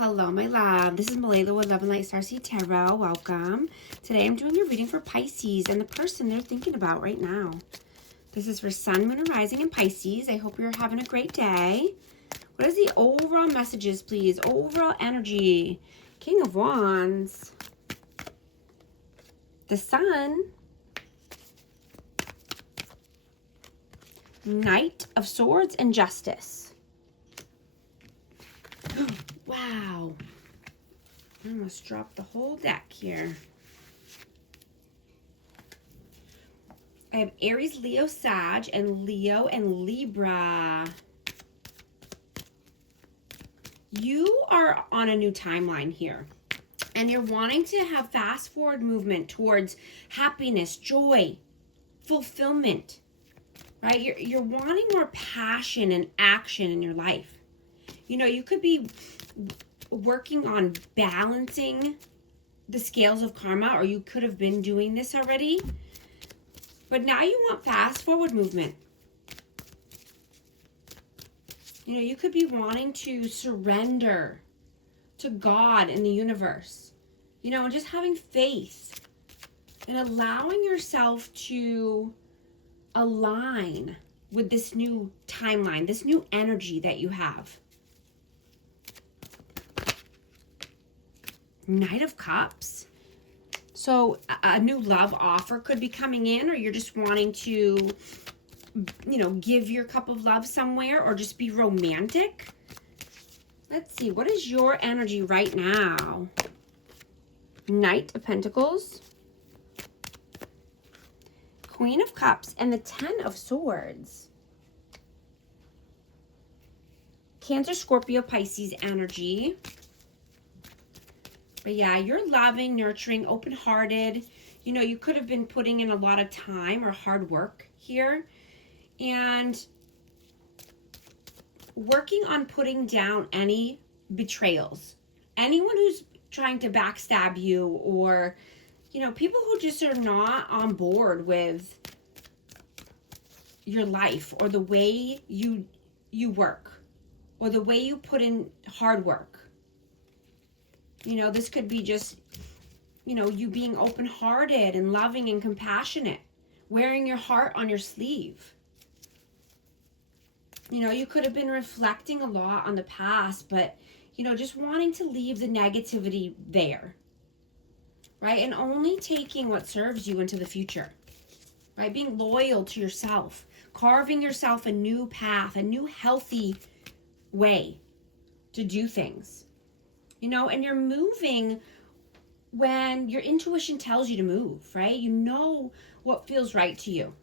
Hello, my love. This is Malayla with Love and Light Starseed Tarot. Welcome. Today I'm doing a reading for Pisces and the person they're thinking about right now. This is for Sun, Moon, and Rising in Pisces. I hope you're having a great day. What is the overall messages, please? Overall energy. King of Wands. The Sun. Knight of Swords and Justice. Wow. I almost dropped the whole deck here. I have Aries, Leo, Sag, and Leo and Libra. You are on a new timeline here. And you're wanting to have fast forward movement towards happiness, joy, fulfillment. Right? You're wanting more passion and action in your life. You know, you could be working on balancing the scales of karma, or you could have been doing this already. But now you want fast forward movement. You know, you could be wanting to surrender to God and the universe. You know, and just having faith and allowing yourself to align with this new timeline, this new energy that you have. Knight of Cups. So a new love offer could be coming in, or you're just wanting to, you know, give your cup of love somewhere, or just be romantic. Let's see, what is your energy right now? Knight of Pentacles, Queen of Cups, and the Ten of Swords. Cancer, Scorpio, Pisces energy. But yeah, you're loving, nurturing, open-hearted. You know, you could have been putting in a lot of time or hard work here. And working on putting down any betrayals. Anyone who's trying to backstab you, or, you know, people who just are not on board with your life, or the way you work, or the way you put in hard work. You know, this could be just, you know, you being open-hearted and loving and compassionate, wearing your heart on your sleeve. You know, you could have been reflecting a lot on the past, but, you know, just wanting to leave the negativity there, right? And only taking what serves you into the future, right? Being loyal to yourself, carving yourself a new path, a new healthy way to do things. You know, and you're moving when your intuition tells you to move, right? You know what feels right to you.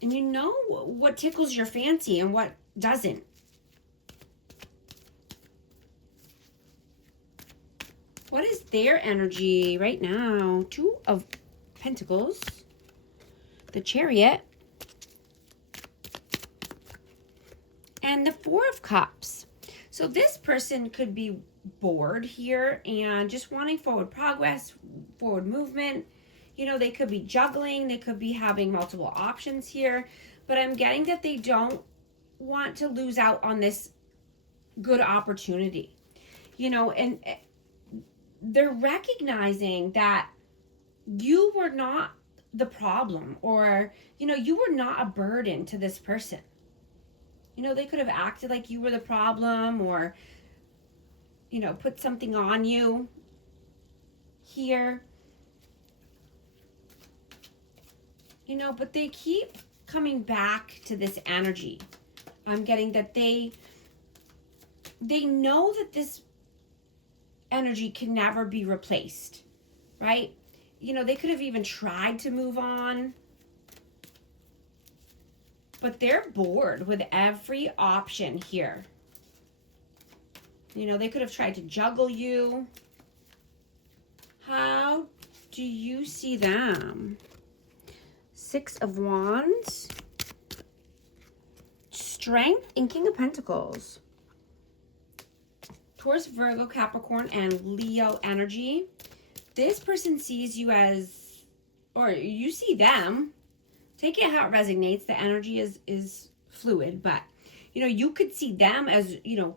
And you know what tickles your fancy and what doesn't. What is their energy right now? Two of Pentacles, the Chariot, and the Four of Cups. So this person could be bored here and just wanting forward progress, forward movement. You know, they could be juggling, they could be having multiple options here, but I'm getting that they don't want to lose out on this good opportunity. You know, and they're recognizing that you were not the problem, or, you know, you were not a burden to this person. You know, they could have acted like you were the problem, or, you know, put something on you here. You know, but they keep coming back to this energy. I'm getting that they know that this energy can never be replaced, right? You know, they could have even tried to move on, but they're bored with every option here. You know, they could have tried to juggle you. How do you see them? Six of Wands, Strength, and King of Pentacles. Taurus, Virgo, Capricorn, and Leo energy. This person sees you as, or you see them. Take it how it resonates. The energy is fluid, but, you know, you could see them as, you know,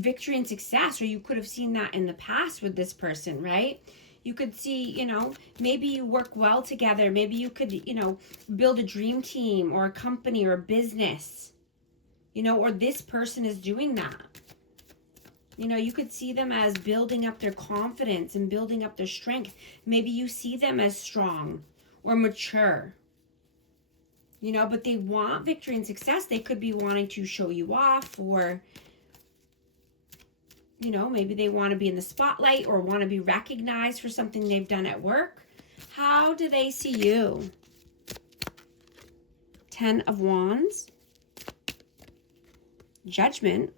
victory and success, or you could have seen that in the past with this person, right? You could see, you know, maybe you work well together. Maybe you could, you know, build a dream team or a company or a business, you know, or this person is doing that. You know, you could see them as building up their confidence and building up their strength. Maybe you see them as strong or mature, you know, but they want victory and success. They could be wanting to show you off, or, you know, maybe they want to be in the spotlight or want to be recognized for something they've done at work. How do they see you? 10 of Wands, Judgment,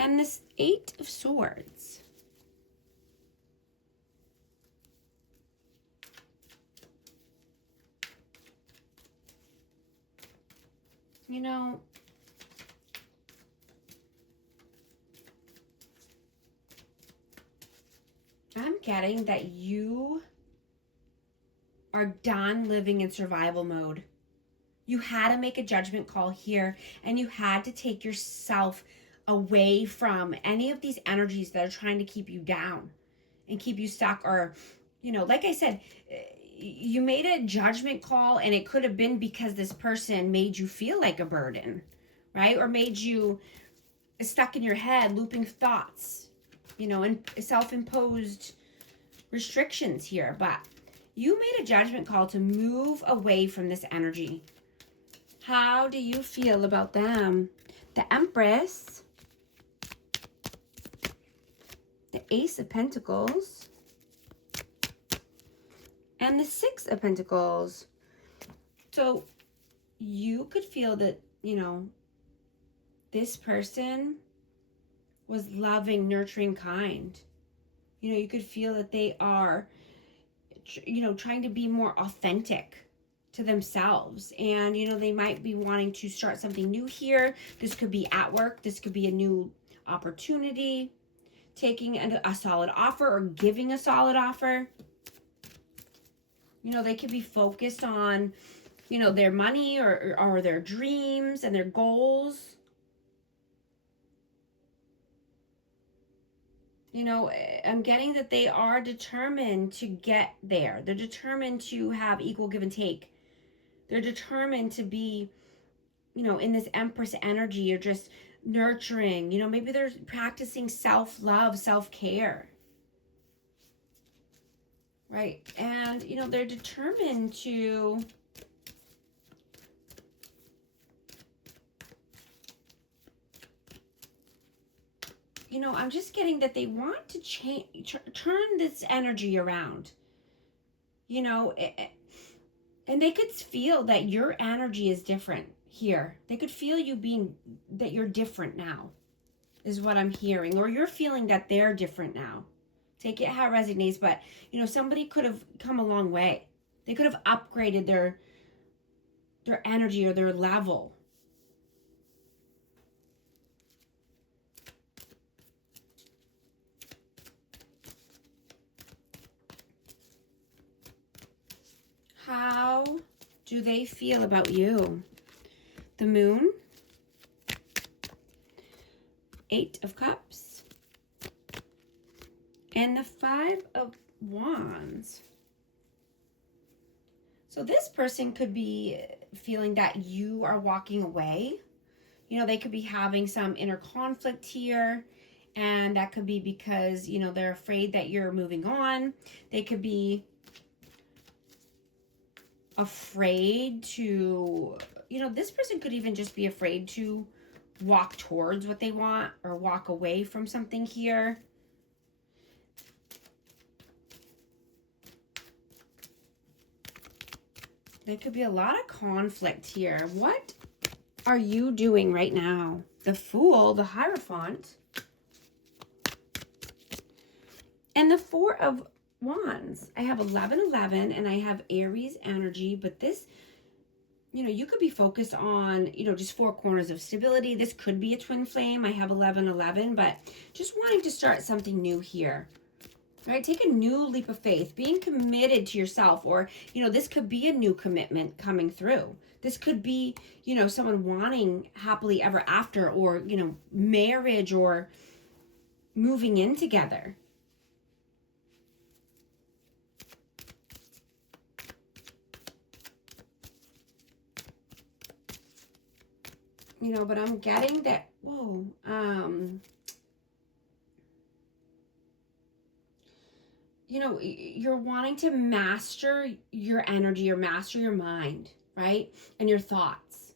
and this 8 of Swords. You know, I'm getting that you are done living in survival mode. You had to make a judgment call here, and you had to take yourself away from any of these energies that are trying to keep you down and keep you stuck. Or, you know, like I said, you made a judgment call, and it could have been because this person made you feel like a burden, right? Or made you stuck in your head, looping thoughts, you know, and self-imposed restrictions here. But you made a judgment call to move away from this energy. How do you feel about them? The Empress, the Ace of Pentacles, and the 6 of Pentacles. So you could feel that, you know, this person was loving, nurturing, kind. You know, you could feel that they are, you know, trying to be more authentic to themselves. And, you know, they might be wanting to start something new here. This could be at work. This could be a new opportunity, taking a solid offer or giving a solid offer. You know, they could be focused on, you know, their money or their dreams and their goals. You know, I'm getting that they are determined to get there. They're determined to have equal give and take. They're determined to be, you know, in this Empress energy, or just nurturing. You know, maybe they're practicing self-love, self-care. Right? And, you know, they're determined to you know, I'm just getting that they want to change, turn this energy around. You know, and they could feel that your energy is different here. They could feel you being, that you're different now, is what I'm hearing. Or you're feeling that they're different now. Take it how it resonates. But, you know, somebody could have come a long way. They could have upgraded their energy or their level. How do they feel about you? The Moon, 8 of Cups, and the 5 of Wands. So this person could be feeling that you are walking away. You know, they could be having some inner conflict here, and that could be because, you know, they're afraid that you're moving on. They could be afraid to, you know, this person could even just be afraid to walk towards what they want or walk away from something here. There could be a lot of conflict here. What are you doing right now? The Fool, the Hierophant, and the 4 of Wands. I have 11, and I have Aries energy, but this, you know, you could be focused on, you know, just 4 corners of stability. This could be a twin flame. I have 11, but just wanting to start something new here. All right, take a new leap of faith, being committed to yourself, or, you know, this could be a new commitment coming through. This could be, you know, someone wanting happily ever after, or, you know, marriage, or moving in together. You know, but I'm getting that, whoa, you know, you're wanting to master your energy or master your mind, right? And your thoughts,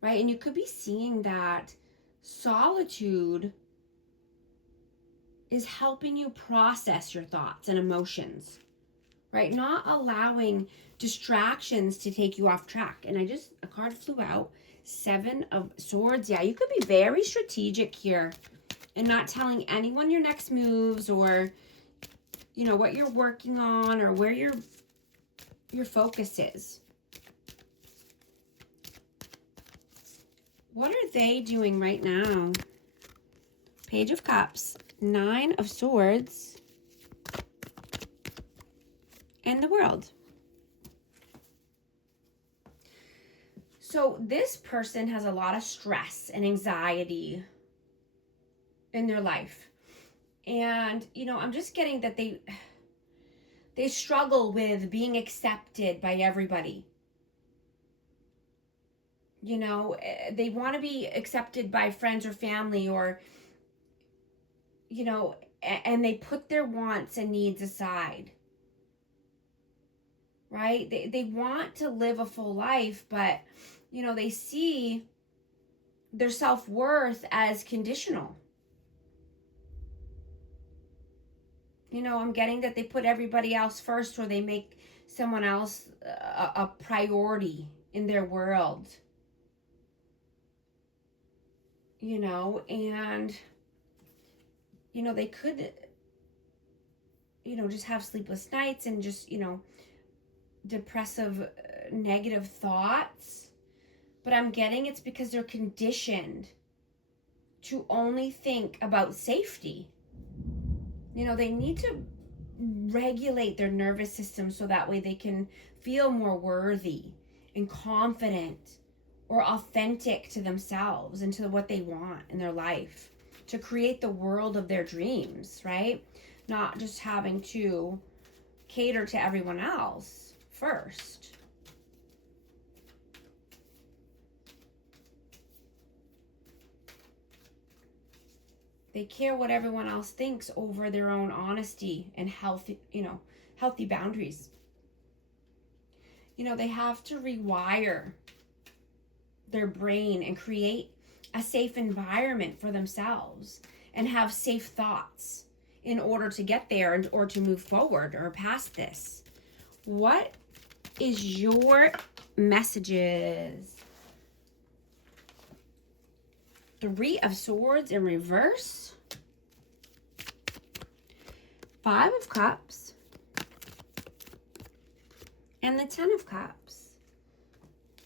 right? And you could be seeing that solitude is helping you process your thoughts and emotions, right? Not allowing distractions to take you off track. And a card flew out, 7 of Swords. Yeah, you could be very strategic here and not telling anyone your next moves, or, you know, what you're working on, or where your focus is. What are they doing right now? Page of Cups, 9 of Swords, and the World. So this person has a lot of stress and anxiety in their life. And, you know, I'm just getting that they struggle with being accepted by everybody. You know, they want to be accepted by friends or family, or, you know, and they put their wants and needs aside. Right? They want to live a full life, but, you know, they see their self-worth as conditional. You know, I'm getting that they put everybody else first, or they make someone else a priority in their world. You know, and, you know, they could, you know, just have sleepless nights and just, you know, depressive, negative thoughts. But I'm getting it's because they're conditioned to only think about safety. You know, they need to regulate their nervous system so that way they can feel more worthy and confident, or authentic to themselves and to what they want in their life, to create the world of their dreams, right? Not just having to cater to everyone else first. They care what everyone else thinks over their own honesty and healthy, you know, healthy boundaries. You know, they have to rewire their brain and create a safe environment for themselves and have safe thoughts in order to get there, and or to move forward or past this. What is your messages? 3 of Swords in reverse, 5 of Cups, and the 10 of Cups.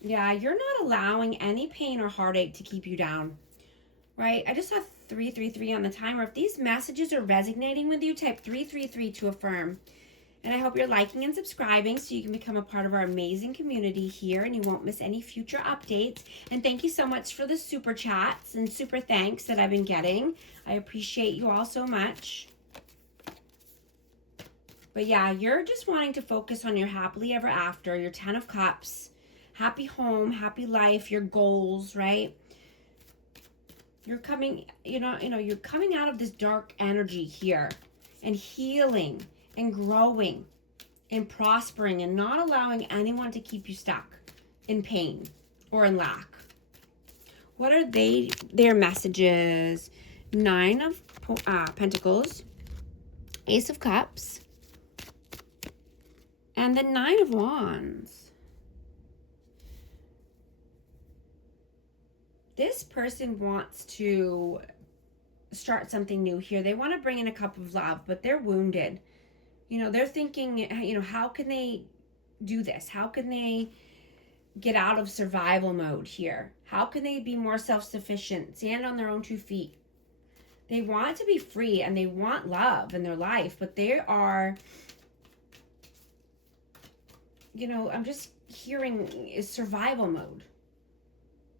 Yeah, you're not allowing any pain or heartache to keep you down, right? I just have 333 on the timer. If these messages are resonating with you, type 333 to affirm. And I hope you're liking and subscribing so you can become a part of our amazing community here and you won't miss any future updates. And thank you so much for the super chats and super thanks that I've been getting. I appreciate you all so much. But yeah, you're just wanting to focus on your happily ever after, your 10 of Cups, happy home, happy life, your goals, right? You're coming, you're coming out of this dark energy here and healing and growing and prospering and not allowing anyone to keep you stuck in pain or in lack. What are their messages? 9 of Pentacles, Ace of Cups, and the 9 of Wands. This person wants to start something new here. They want to bring in a cup of love, but they're wounded. You know, they're thinking, you know, how can they do this? How can they get out of survival mode here? How can they be more self-sufficient, stand on their own 2 feet? They want to be free and they want love in their life, but they are, you know, I'm just hearing is survival mode.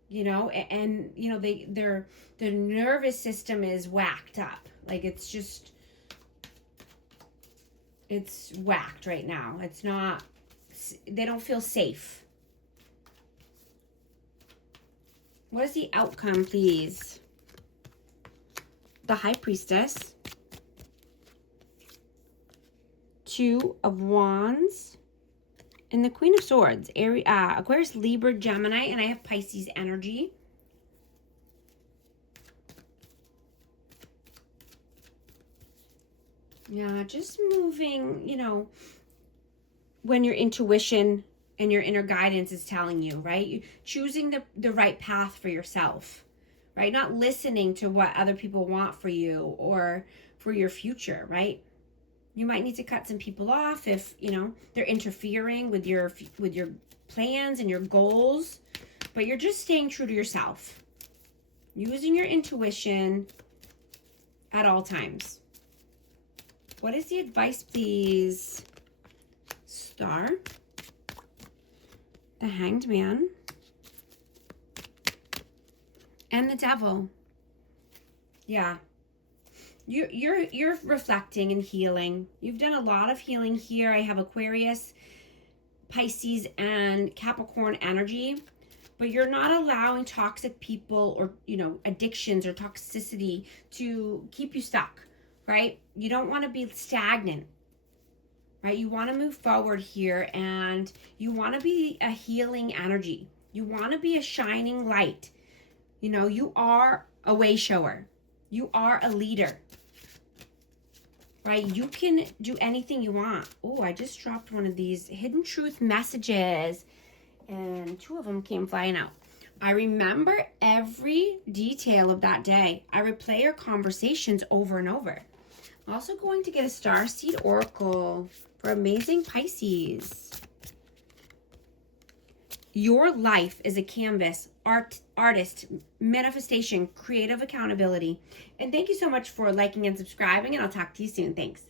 You know, and you know, their nervous system is whacked up. Like it's whacked right now. It's not, they don't feel safe. What is the outcome, please? The High Priestess, Two of Wands, and the Queen of Swords. Aquarius, Libra, Gemini, and I have Pisces energy. Yeah, just moving, you know, when your intuition and your inner guidance is telling you, right? Choosing the right path for yourself, right? Not listening to what other people want for you or for your future, right? You might need to cut some people off if, you know, they're interfering with your plans and your goals, but you're just staying true to yourself. Using your intuition at all times. What is the advice, please? Star, the Hanged Man, and the Devil. Yeah. You're reflecting and healing. You've done a lot of healing here. I have Aquarius, Pisces, and Capricorn energy, but you're not allowing toxic people or, you know, addictions or toxicity to keep you stuck, right? You don't want to be stagnant, right? You want to move forward here, and you want to be a healing energy. You want to be a shining light. You know, you are a way shower. You are a leader, right? You can do anything you want. Oh, I just dropped one of these hidden truth messages, and 2 of them came flying out. I remember every detail of that day. I replay our conversations over and over. I'm also going to get a Starseed Oracle for amazing Pisces. Your life is a canvas, artist, manifestation, creative accountability. And thank you so much for liking and subscribing, and I'll talk to you soon. Thanks.